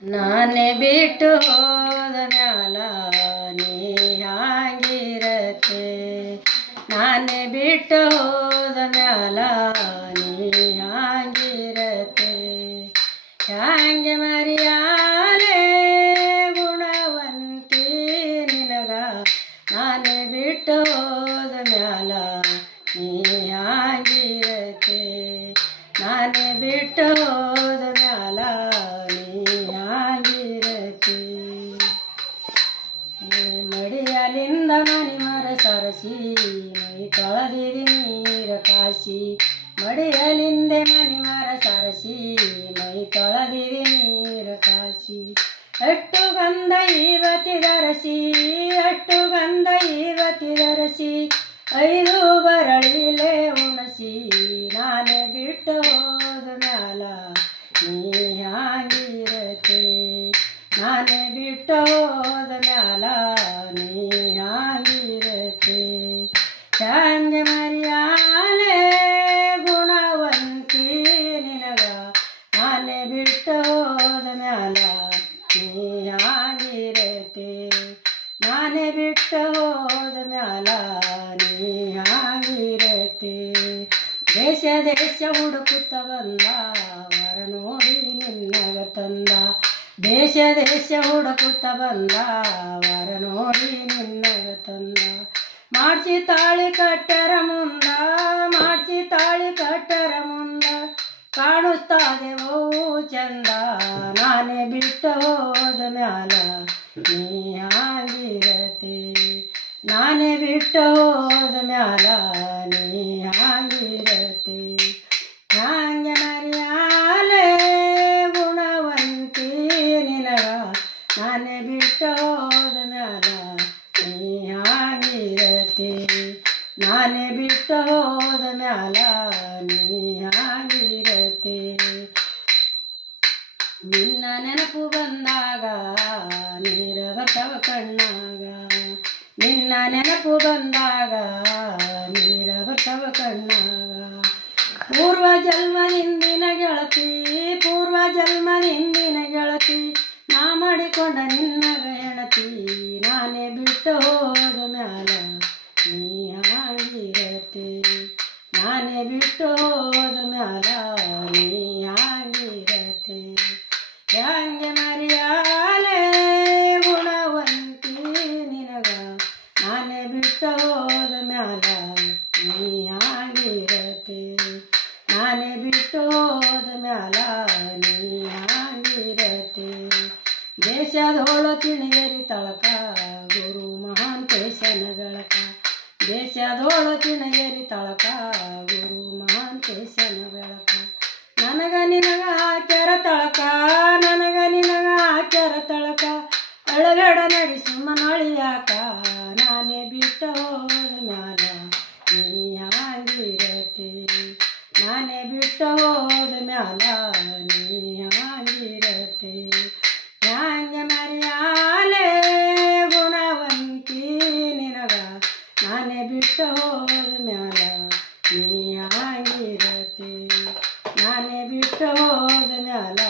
ನಾನೇ ಬಿಟ್ಟು ಹೋದ ಮ್ಯಾಲ ನೀ ಹ್ಯಾಂಗಿರತೆ. ನಾನೇ ಬಿಟ್ಟು ಹೋದ ಮ್ಯಾಲ ನೀ ಹ್ಯಾಂಗಿರತೆ. ಹ್ಯಾಂಗೆ ಮರಿಯಾಲೆ ಗುಣವಂತಿ ನಿನಗ. ನಾನೇ ಬಿಟ್ಟು ಹೋದ ಮ್ಯಾಲ ನೀ ಹ್ಯಾಂಗಿರತೆ. ನಾನೇ ಬಿಟ್ಟು ಹೋದ ಮ್ಯಾಲ ಮಡಿಯಲಿಂದ ಮನಿ ಮರ ಸರಸಿ ಮೈ ತೊಳೆದಿದಿ ನೀರ ಕಾಸಿ. ಮಡಿಯಲಿಂದ ಮನಿ ಮರ ಸರಸಿ ಮೈ ತೊಳೆದಿದಿ ನೀರ ಕಾಸಿ. ಅಟ್ಟು ಗಂಧ ಇವತ್ತಿ ಧರಸಿ ಅಟ್ಟು ಗಂಧ ಇವತ್ತಿ ಧರಸಿ 5 ಬರಳಿಲೆ ಉಣಸಿ. ನಾನೇ ಬಿಟ್ಟು ಹೋದ ಮ್ಯಾಲ ನೀ ಹ್ಯಾಂಗಿರತೆ. ನಾನೇ ಬಿಟ್ಟು ಹೋದ ಮ್ಯಾಲ ನೀ ಹ್ಯಾಂಗಿರತೆ. ಹ್ಯಾಂಗೆ ಮರಿಯಾಲೆ ಗುಣವಂತಿ ನಿನಗ. ನಾನೇ ಬಿಟ್ಟು ಹೋದ ಮ್ಯಾಲ ನೀ ಹ್ಯಾಂಗಿರತೆ. ನಾನೇ ಬಿಟ್ಟು ಹೋದ ಮ್ಯಾಲ ನೀ ಹ್ಯಾಂಗಿರತೆ. ದೇಶ ದೇಶ ಹುಡುಕುತ್ತ ಬಂದ ವರ ನೋಡಿ ನಿನ್ನಗ ತಂದ. ದೇಶ ದೇಶ ಹುಡುಕುತ್ತ ಬಂದ ವರ ನೋಡಿ ನಿನ್ನಗ ತಂದ. ಮಾಡಿಸಿ ತಾಳಿ ಕಟ್ಟರ ಮುಂದ ಮಾಡಿಸಿ ತಾಳಿ ಕಟ್ಟರ ಮುಂದ ಕಾಣಿಸ್ತಾದೆವೋ ಚಂದ. ನಾನೇ ಬಿಟ್ಟು ಹೋದ ಮ್ಯಾಲ ನೀ ಹ್ಯಾಂಗಿರತೆ. ನಾನೇ ಬಿಟ್ಟು ಹೋದ ಮ್ಯಾಲ ನೀ ಹ್ಯಾಂಗಿರತೆ. ಹ್ಯಾಂಗೆ ಮರಿಯಾಲೆ ಗುಣವಂತಿ ನಿನಗ. ನಾನೇ ಬಿಟ್ಟು ಹೋದ ಮ್ಯಾಲ ನೀ ಹ್ಯಾಂಗಿರತೆ. ನಾನೇ ಬಿಟ್ಟು ಹೋದ ಮ್ಯಾಲ ನೀ ಹ್ಯಾಂಗಿರತೆ. ನಿನ್ನ ನೆನಪು ಬಂದಾಗ ನೀರ ಬರ್ತವ ಕಣ್ಣಾಗ. ನಿನ್ನ ನೆನಪು ಬಂದಾಗ ನೀರ ಬರ್ತವ ಕಣ್ಣಾಗ. ಪೂರ್ವ ಜನ್ಮದಿಂದಿನ ಗೆಳತಿ ಪೂರ್ವ ಜನ್ಮದಿಂದಿನ ಗೆಳತಿ ನಾ ಮಾಡಿಕೊಂಡ ನಿನ್ನಗ ಹೆಣತಿ. ನಾನೇ ಬಿಟ್ಟು ಹೋದ ಮ್ಯಾಲ ನೀ ಹ್ಯಾಂಗಿರತೆ. ನಾನೇ ಬಿಟ್ಟು ಹೋದ ಮ್ಯಾಲ ನೀ ಹ್ಯಾಂಗಿರತೆ. ಹ್ಯಾಂಗೆ ಮರಿಯಾಲೆ ಗುಣವಂತಿ ನಿನಗ. ನಾನೇ ಬಿಟ್ಟು ಹೋದ ಮ್ಯಾಲ ನೀ ಹ್ಯಾಂಗಿರತೆ. ನಾನೇ ಬಿಟ್ಟು ಹೋದ ಮ್ಯಾಲ ನೀ ಹ್ಯಾಂಗಿರತೆ. ದೇಶದೋಳು ತಿಣಿಯರಿ ತಳಕ ಗುರು ಮಹಾಂತೇಶನ ಬೆಳಕ. ದೇಶದೋಳು ತಿಣಿಯರಿ ತಳಕ ಗುರು ಮಹಾಂತೇಶನ ಬೆಳಕ. ನನಗ ನಿನಗ ಹಾಕ್ಯಾರ ತಳಕ ನನಗ ನಿನಗ ಹಾಕ್ಯಾರ ತಳಕ. ಅಳಬೇಡ ನಡಿ ಸುಮ್ಮನೊಳಿಯಾಕ. ನಾನೇ ಬಿಟ್ಟು ಹೋದ ಮ್ಯಾಲ ನೀ ಹ್ಯಾಂಗಿರತೆ. ನಾನೇ ಬಿಟ್ಟು ಹೋದ ಮ್ಯಾಲ ನೀ ಹ್ಯಾಂಗಿರತೆ. ಹ್ಯಾಂಗೆ ಮರಿಯಾಲೆ ಗುಣವಂತಿ ನಿನಗ. ನಾನೇ ಬಿಟ್ಟು ಹೋದ ಮ್ಯಾಲ ನೀ ಹ್ಯಾಂಗಿರತೆ. ನಾನೇ ಬಿಟ್ಟು ಹೋದ ಮ್ಯಾಲ